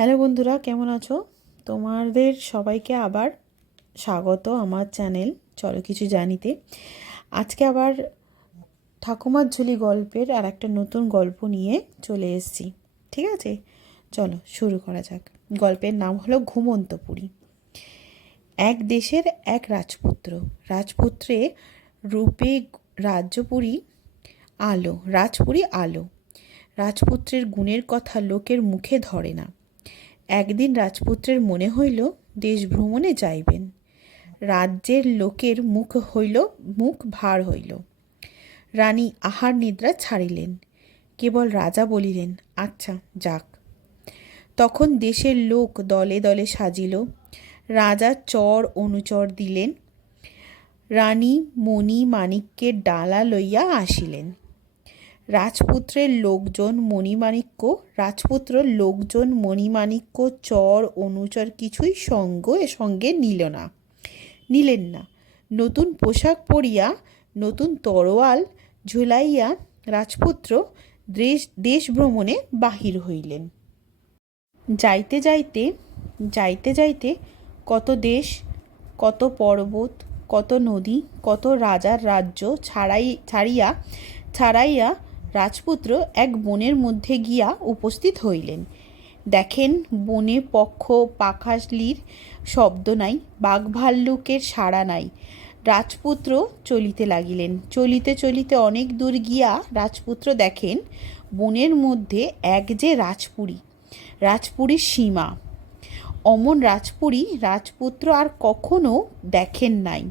Hello বন্ধুরা, কেমন আছো? তোমাদের সবাইকে আবার স্বাগত আমার চ্যানেল চলো কিছু জানিতে। আজকে আবার ঠাকুমার ঝুলি গল্পের আর একটা নতুন গল্প নিয়ে চলে এসেছি। ঠিক আছে, চলো শুরু করা যাক। গল্পের নাম হলো ঘুমন্তপুরী। এক দেশের এক রাজপুত্র, রাজপুত্রে রূপে রাজপুরী আলো। রাজপুত্রের গুণের কথা লোকের মুখে ধরে না। একদিন রাজপুত্রের মনে হইল দেশ ভ্রমণে যাইবেন। রাজ্যের লোকের মুখ ভার হইল। রানী আহার নিদ্রা ছাড়িলেন। কেবল রাজা বলিলেন, আচ্ছা যাক। তখন দেশের লোক দলে দলে সাজিল। রাজা চর অনুচর দিলেন। রানী মণি মাণিক্যের ডালা লইয়া আসিলেন। রাজপুত্র মণিমাণিক্য চর অনুচর কিছুই সঙ্গে নিলেন না। নতুন পোশাক পরিয়া নতুন তরোয়াল ঝুলাইয়া রাজপুত্র দেশ ভ্রমণে বাহির হইলেন। যাইতে যাইতে কত দেশ, কত পর্বত, কত নদী, কত রাজার রাজ্য ছাড়াইয়া রাজপুত্র এক বনের মধ্যে গিয়া উপস্থিত হইলেন। দেখেন বনে পক্ষ পাখালির শব্দ নাই, বাঘ ভাল্লুকের সাড়া নাই। রাজপুত্র চলিতে লাগিলেন। চলিতে চলিতে অনেক দূর গিয়া রাজপুত্র দেখেন বনের মধ্যে এক যে রাজপুরীর সীমা। অমন রাজপুত্র আর কখনো দেখেন নাই।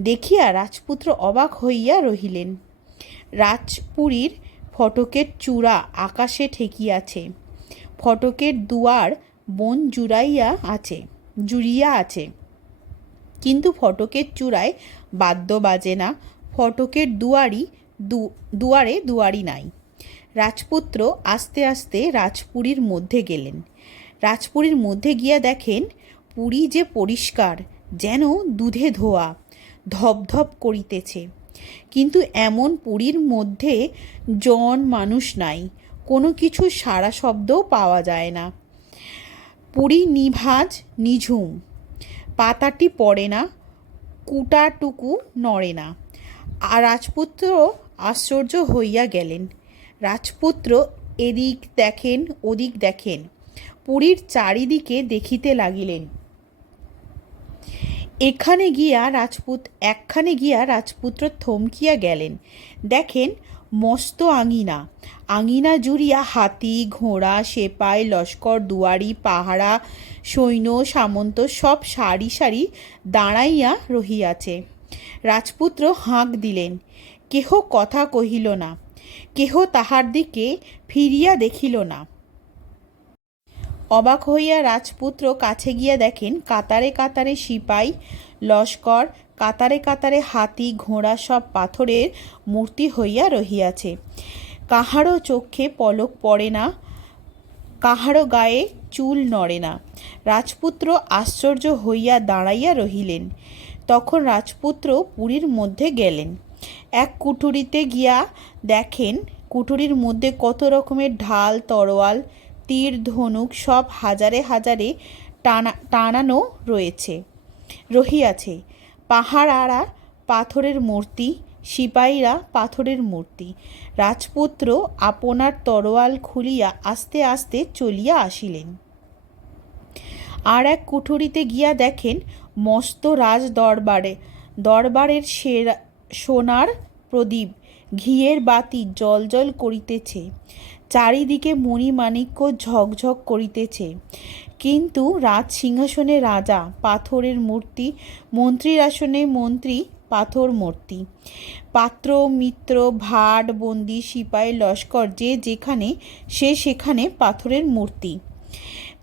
দেখিয়া রাজপুত্র অবাক হইয়া রহিলেন। রাজপুরীর ফটকের চূড়া আকাশে ঠেকিয়াছে। ফটকের দুয়ার বন জুড়িয়া আছে, কিন্তু ফটকের চূড়ায় বাদ্য বাজে না। ফটকের দুয়ারে নাই। রাজপুত্র আস্তে আস্তে রাজপুরীর মধ্যে গেলেন। রাজপুরীর মধ্যে গিয়া দেখেন পুরী যে পরিষ্কার, যেন দুধে ধোয়া, ধপধপ করিতেছে। কিন্তু এমন পুরীর মধ্যে জন মানুষ নাই, কোনো কিছু সাড়া শব্দও পাওয়া যায় না। পুরী নিঝুম, পাতাটি পড়ে না, কুটাটুকু নড়ে না। আর রাজপুত্র আশ্চর্য হইয়া গেলেন। রাজপুত্র এদিক দেখেন ওদিক দেখেন, পুরীর চারিদিকে দেখিতে লাগিলেন। একখানে গিয়া রাজপুত্র থমকিয়া গেলেন। দেখেন মস্ত আঙিনা জুড়িয়া হাতি, ঘোড়া, সেপাই, লস্কর, দুয়ারি, পাহারা, সৈন্য, সামন্ত সব সারি সারি দাঁড়াইয়া রহিয়াছে। রাজপুত্র হাঁক দিলেন, কেহ কথা কহিল না, কেহ তাহার দিকে ফিরিয়া দেখিল না। অবাক হইয়া রাজপুত্র কাছে গিয়া দেখেন কাতারে কাতারে সিপাই, লস্কর, কাতারে কাতারে হাতি, ঘোড়া সব পাথরের মূর্তি হইয়া রহিয়াছে। কাহারও চোখে পলক পড়ে না, কাহারও গায়ে চুল নড়ে না। রাজপুত্র আশ্চর্য হইয়া দাঁড়াইয়া রহিলেন। তখন রাজপুত্র পুরীর মধ্যে গেলেন। এক কুঠুরিতে গিয়া দেখেন কুঠুরির মধ্যে কত রকমের ঢাল, তরোয়াল, তীর, ধনুক সব হাজারে হাজারে টানানো রহিয়াছে। পাহারারা পাথরের মূর্তি, সিপাহীরা পাথরের মূর্তি। রাজপুত্র আপনার তরোয়াল খুলিয়া আস্তে আস্তে চলিয়া আসিলেন। আর এক কুঠুরিতে গিয়া দেখেন মস্ত দরবারের সোনার প্রদীপ, ঘিয়ের বাতি জ্বলজ্বল করিতেছে। চারিদিকে মণিমাণিক্য ঝকঝক করিতেছে। কিন্তু রাজসিংহাসনে রাজা, পাথরের মূর্তি, মন্ত্রীর আসনে মন্ত্রী, পাথর মূর্তি। পাত্র, মিত্র, ভাট, বন্দি, সিপাই, লস্কর যে যেখানে সে সেখানে পাথরের মূর্তি।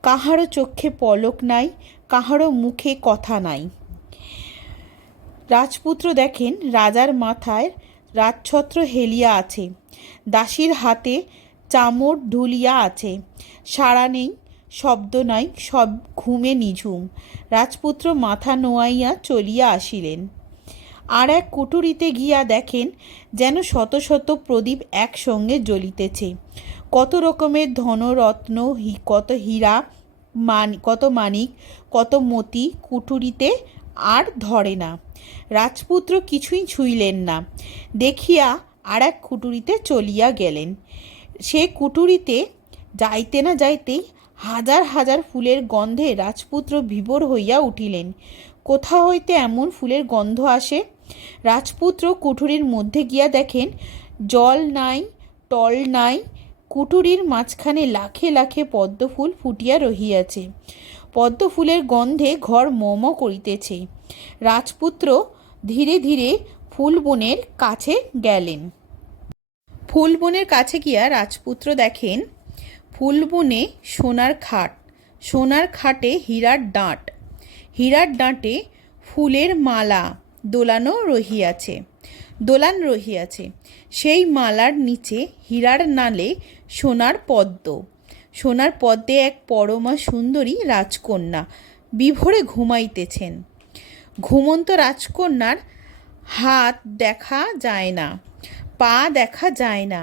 কাহারও চোখে পলক নাই, কাহারও মুখে কথা নাই। রাজপুত্র দেখেন রাজার মাথায় রাজছত্র হেলিয়া আছে, দাসীর হাতে চামর ঢুলিয়া আছে। সাড়া নেই, শব্দ নাই, সব ঘুমে নিঝুম। রাজপুত্র মাথা নোয়াইয়া চলিয়া আসিলেন। আর এক কুঠুরিতে গিয়া দেখেন যেন শত শত প্রদীপ একসঙ্গে জ্বলিতেছে। কত রকমের ধনরত্ন, কত হীরা, কত মানিক, কত মতি কুঠুরিতে আর ধরে না। রাজপুত্র কিছুই ছুঁইলেন না, দেখিয়া আর এক কুঠুরিতে চলিয়া গেলেন। সে কুঠুরিতে যাইতে না যাইতেই হাজার হাজার ফুলের গন্ধে রাজপুত্র বিভোর হইয়া উঠিলেন। কোথা হইতে এমন ফুলের গন্ধ আসে? রাজপুত্র কুঠুরির মধ্যে গিয়া দেখেন জল নাই, টল নাই, কুঠুরির মাঝখানে লাখে লাখে পদ্মফুল ফুটিয়া রহিয়াছে। পদ্মফুলের গন্ধে ঘর মম করিতেছে। রাজপুত্র ধীরে ধীরে ফুলবনের কাছে গেলেন। ফুলবনের কাছে গিয়া রাজপুত্র দেখেন ফুলবনে সোনার খাট, সোনার খাটে হীরার ডাঁট, হীরার ডাঁটে ফুলের মালা দোলান রহিয়াছে। সেই মালার নিচে হীরার নালে সোনার পদ্ম, সোনার পদ্মে এক পরমা সুন্দরী রাজকন্যা বিভোরে ঘুমাইতেছেন। ঘুমন্ত রাজকন্যার হাত দেখা যায় না, পা দেখা যায় না,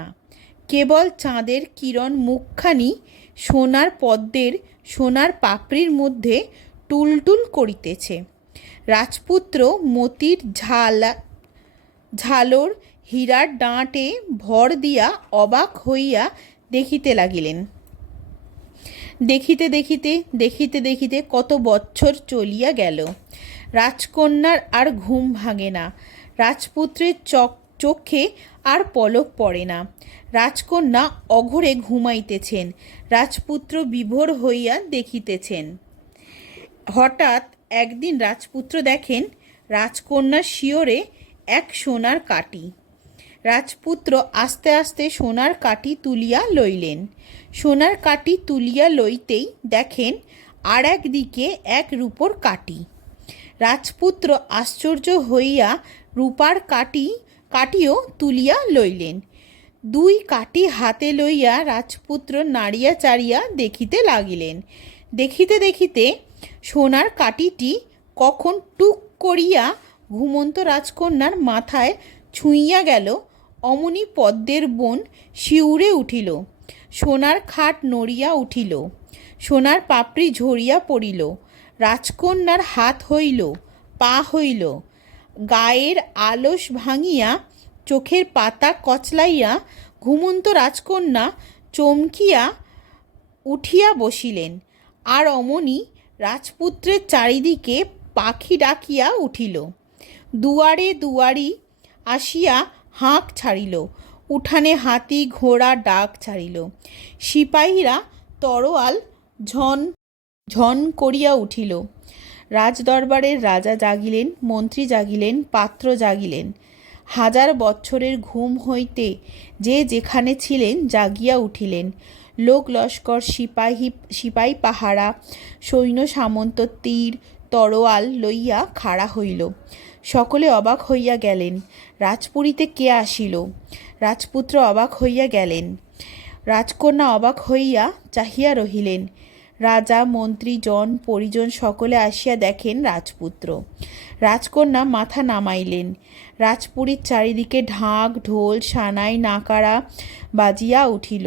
কেবল চাঁদের কিরণ মুখখানি সোনার পদ্মের সোনার পাপড়ির মধ্যে টুলটুল করিতেছে। রাজপুত্র মতির ঝালর হীরার ডাঁটে ভর দিয়া অবাক হইয়া দেখিতে লাগিলেন। দেখিতে দেখিতে দেখিতে দেখিতে কত বৎসর চলিয়া গেল। রাজকন্যার আর ঘুম ভাঙে না, রাজপুত্রের চোখে আর পলক পড়ে না। রাজকন্যা অঘরে ঘুমাইতেছেন, রাজপুত্র বিভোর হইয়া দেখিতেছেন। হঠাৎ একদিন রাজপুত্র দেখেন রাজকন্যার শিয়রে এক সোনার কাটি। রাজপুত্র আস্তে আস্তে সোনার কাটি তুলিয়া লইলেন। সোনার কাটি তুলিয়া লইতেই দেখেন আর একদিকে এক রূপোর কাটি। রাজপুত্র আশ্চর্য হইয়া রূপার কাটিও তুলিয়া লইলেন। দুই কাটি হাতে লইয়া রাজপুত্র নাড়িয়া চাড়িয়া দেখিতে লাগিলেন। দেখিতে দেখিতে সোনার কাটিটি কখন টুক করিয়া ঘুমন্ত রাজকন্যার মাথায় ছুঁইয়া গেল, অমনি পদ্মের বন শিউরে উঠিল, সোনার খাট নড়িয়া উঠিল, সোনার পাপড়ি ঝরিয়া পড়িল। রাজকন্যার হাত হইল, পা হইল, গায়ের আলস ভাঙিয়া, চোখের পাতা কচলাইয়া ঘুমন্ত রাজকন্যা চমকিয়া উঠিয়া বসিলেন। আর অমনি রাজপুত্রের চারিদিকে পাখি ডাকিয়া উঠিল, দুয়ারে দুয়ারি আসিয়া হাঁক ছাড়িল, উঠানে হাতি ঘোড়া ডাক ছাড়িল। সিপাহীরা তরোয়াল ঝন ঝন করিয়া উঠিল। রাজদরবারের রাজা জাগিলেন, মন্ত্রী জাগিলেন, পাত্র জাগিলেন। হাজার বৎসরের ঘুম হইতে যে যেখানে ছিলেন জাগিয়া উঠিলেন। লোক লস্কর, সিপাহী পাহারা, সৈন্য সামন্ত তীর তরোয়াল লইয়া খাড়া হইল। সকলে অবাক হইয়া গেলেন, রাজপুরীতে কে আসিল? রাজপুত্র অবাক হইয়া গেলেন। রাজকন্যা অবাক হইয়া চাহিয়া রহিলেন। রাজা, মন্ত্রী, জন, পরিজন সকলে আসিয়া দেখেন রাজপুত্র। রাজকন্যা মাথা নামাইলেন। রাজপুরীর চারিদিকে ঢাক ঢোল সানাই নাকারা বাজিয়া উঠিল।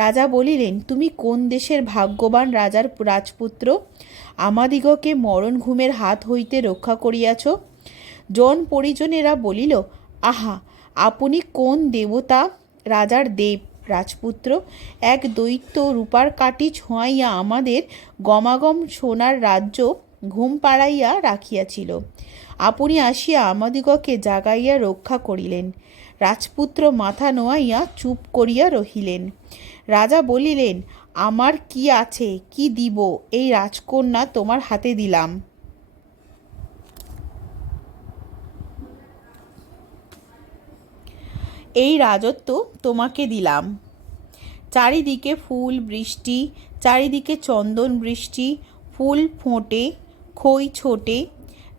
রাজা বলিলেন, তুমি কোন দেশের ভাগ্যবান রাজার রাজপুত্র? আমাদিগকে মরণ ঘুমের হাত হইতে রক্ষা করিয়াছ। জন পরিজনেরা বলিল, আহা, আপনি কোন দেবতা? রাজার দেব রাজপুত্র। এক দৈত্য রূপার কাটি ছোঁয়াইয়া আমাদের গমাগম সোনার রাজ্য ঘুম পাড়াইয়া রাখিয়াছিল। আপনি আসিয়া আমাদিগকে জাগাইয়া রক্ষা করিলেন। রাজপুত্র মাথা নোয়াইয়া চুপ করিয়া রহিলেন। রাজা বলিলেন, আমার কি আছে, কি দিব? এই রাজকন্যা তোমার হাতে দিলাম। এই রাজত্ব তোমাকে দিলাম। চারিদিকে ফুল বৃষ্টি, চারিদিকে চন্দন বৃষ্টি, ফুল ফোটে, খই ছোটে।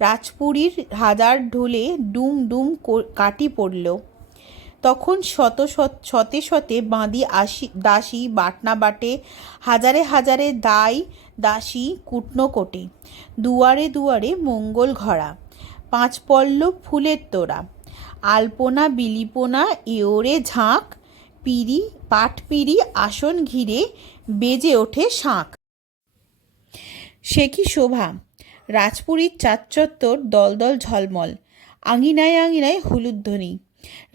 রাজপুরীর হাজার ঢোলে ডুম ডুম কাটি পড়ল। তখন শতে শতে বাঁধি দাসী বাটনা বাটে, হাজারে হাজারে দাসী কুটনো কোটে। দুয়ারে দুয়ারে মঙ্গল ঘরা, 5 পল্লব ফুলের তোড়া, আলপনা বিলিপনা এওরে ঝাঁক, পাটপিড়ি আসন ঘিরে বেজে ওঠে শাঁখ। সে কি শোভা! রাজপুরীর চারচত্বর দলদল ঝলমল, আঙিনায় আঙিনায় হুলুধ্বনি,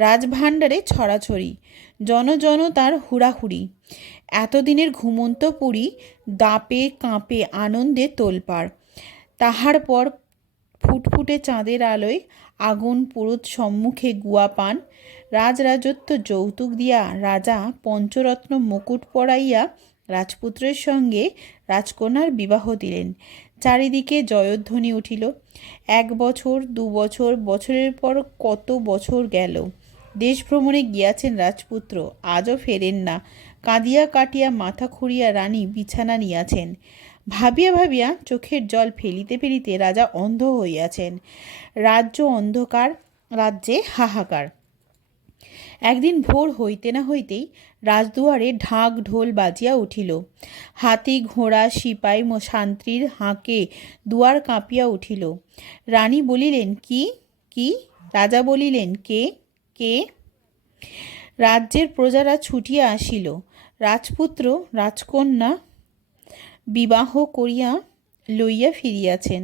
রাজভাণ্ডারে ছড়াছড়ি, জন জন তার হুড়াহুড়ি। এতদিনের ঘুমন্ত পুরী দাপে কাঁপে আনন্দে তোলপাড়। তাহার পর ফুটফুটে চাঁদের আলোয় আগুন পুরুত সম্মুখে গুয়া পান। রাজরাজত্ব যৌতুক দিয়া রাজা পঞ্চরত্ন মুকুট পরাইয়া রাজপুত্রের সঙ্গে রাজকন্যার বিবাহ দিলেন। চারিদিকে জয়ধ্বনি উঠিল। 1 বছর, 2 বছর, বছরের পর কত বছর গেল। দেশ ভ্রমণে গিয়াছেন রাজপুত্র, আজও ফেরেন না। কাঁদিয়া কাটিয়া মাথা খুঁড়িয়া রানী বিছানা নিয়াছেন। ভাবিয়া ভাবিয়া চোখের জল ফেলিতে ফেলিতে রাজা অন্ধ হইয়াছেন। রাজ্য অন্ধকার, রাজ্যে হাহাকার। একদিন ভোর হইতে না হইতেই রাজদুয়ারে ঢাক ঢোল বাজিয়া উঠিল। হাতি ঘোড়া সিপাই শান্ত্রীর হাঁকে দুয়ার কাঁপিয়া উঠিল। রানী বলিলেন, কি কি? রাজা বলিলেন, কে কে? রাজ্যের প্রজারা ছুটিয়া আসিল। রাজপুত্র রাজকন্যা বিবাহ করিয়া লইয়া ফিরিয়াছেন।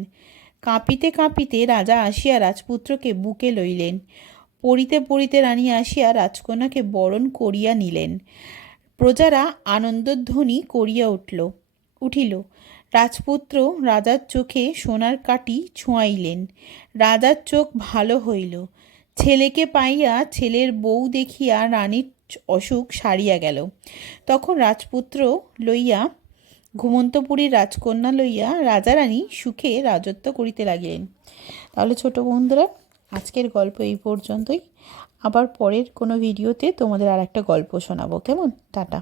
কাঁপিতে কাঁপিতে রাজা আসিয়া রাজপুত্রকে বুকে লইলেন। পড়িতে পড়িতে রানী আসিয়া রাজকন্যাকে বরণ করিয়া নিলেন। প্রজারা আনন্দধ্বনি করিয়া উঠিল। রাজপুত্র রাজার চোখে সোনার কাঠি ছোঁয়াইলেন। রাজার চোখ ভালো হইল। ছেলেকে পাইয়া ছেলের বউ দেখিয়া রানীর অসুখ সারিয়া গেল। তখন রাজপুত্র লইয়া ঘুমন্তপুরীর রাজকন্যা লইয়া রাজা রানী সুখে রাজত্ব করিতে লাগিলেন। তাহলে ছোট বন্ধুরা, আজকের গল্প এই পর্যন্তই। আবার পরের কোনো ভিডিওতে তোমাদের আর একটা গল্প শোনাবো। কেমন? টাটা।